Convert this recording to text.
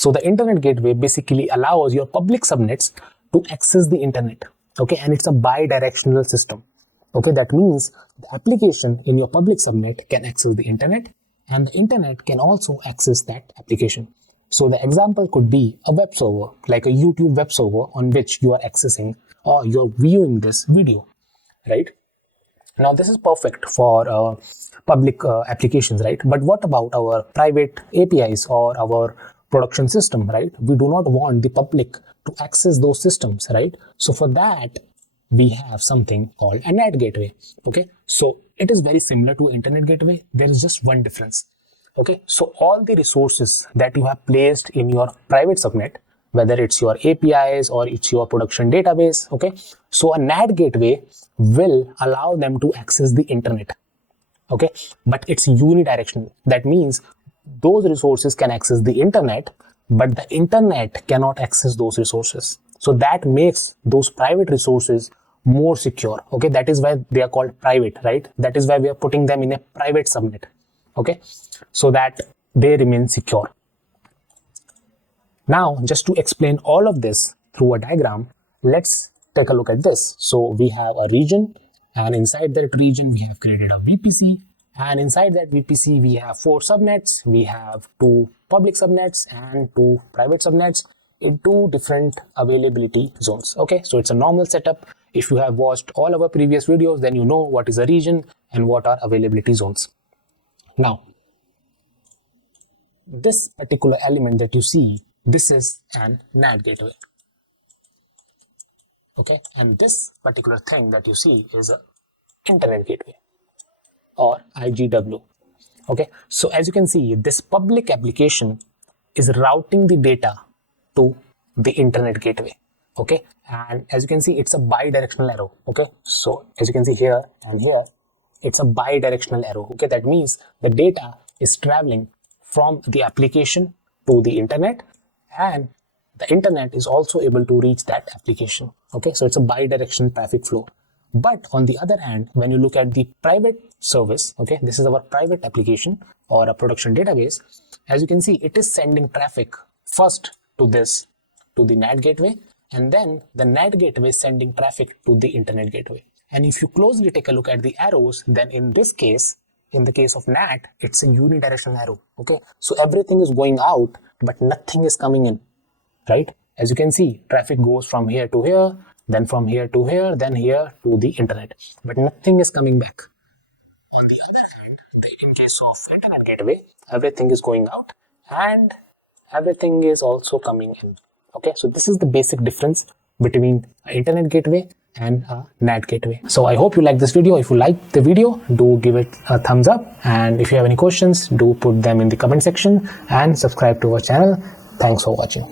So the internet gateway basically allows your public subnets to access the internet. Okay, and it's a bi-directional system. Okay, that means the application in your public subnet can access the internet, and the internet can also access that application. So the example could be a web server, like a YouTube web server on which you are accessing or you're viewing this video, right? Now this is perfect for public applications, right? But what about our private APIs or our production system, right? We do not want the public to access those systems, right? So for that, we have something called a NAT gateway. Okay, so it is very similar to internet gateway. There is just one difference. Okay, so all the resources that you have placed in your private subnet, whether it's your APIs or it's your production database, okay, so a NAT gateway will allow them to access the internet. Okay, but it's unidirectional. That means those resources can access the internet, but the internet cannot access those resources. So that makes those private resources more secure. Okay, that is why they are called private, right? That is why we are putting them in a private subnet. Okay, so that they remain secure. Now, just to explain all of this through a diagram, let's take a look at this. So we have a region, and inside that region, we have created a VPC. And inside that VPC, we have 4 subnets. We have 2 public subnets and 2 private subnets in 2 different availability zones. Okay, so it's a normal setup. If you have watched all our previous videos, then you know what is a region and what are availability zones. Now, this particular element that you see, this is an NAT gateway. Okay, and this particular thing that you see is an internet gateway or IGW. Okay, so as you can see, this public application is routing the data to the internet gateway. Okay, and as you can see, it's a bi-directional arrow. Okay, so as you can see here and here, it's a bi-directional arrow. Okay, that means the data is traveling from the application to the internet, and the internet is also able to reach that application. Okay, so it's a bi-directional traffic flow. But on the other hand, when you look at the private service, okay, this is our private application or a production database. As you can see, it is sending traffic first to the NAT gateway, and then the NAT gateway is sending traffic to the internet gateway. And if you closely take a look at the arrows, then in this case, in the case of NAT, it's a unidirectional arrow. Okay, so everything is going out, but nothing is coming in, right? As you can see, traffic goes from here to here, then from here to here, then here to the internet, but nothing is coming back. On the other hand, in case of internet gateway, everything is going out and everything is also coming in. Okay, so this is the basic difference between an internet gateway and a NAT gateway. So I hope you like this video. If you like the video, do give it a thumbs up, and if you have any questions, do put them in the comment section and subscribe to our channel. Thanks for watching.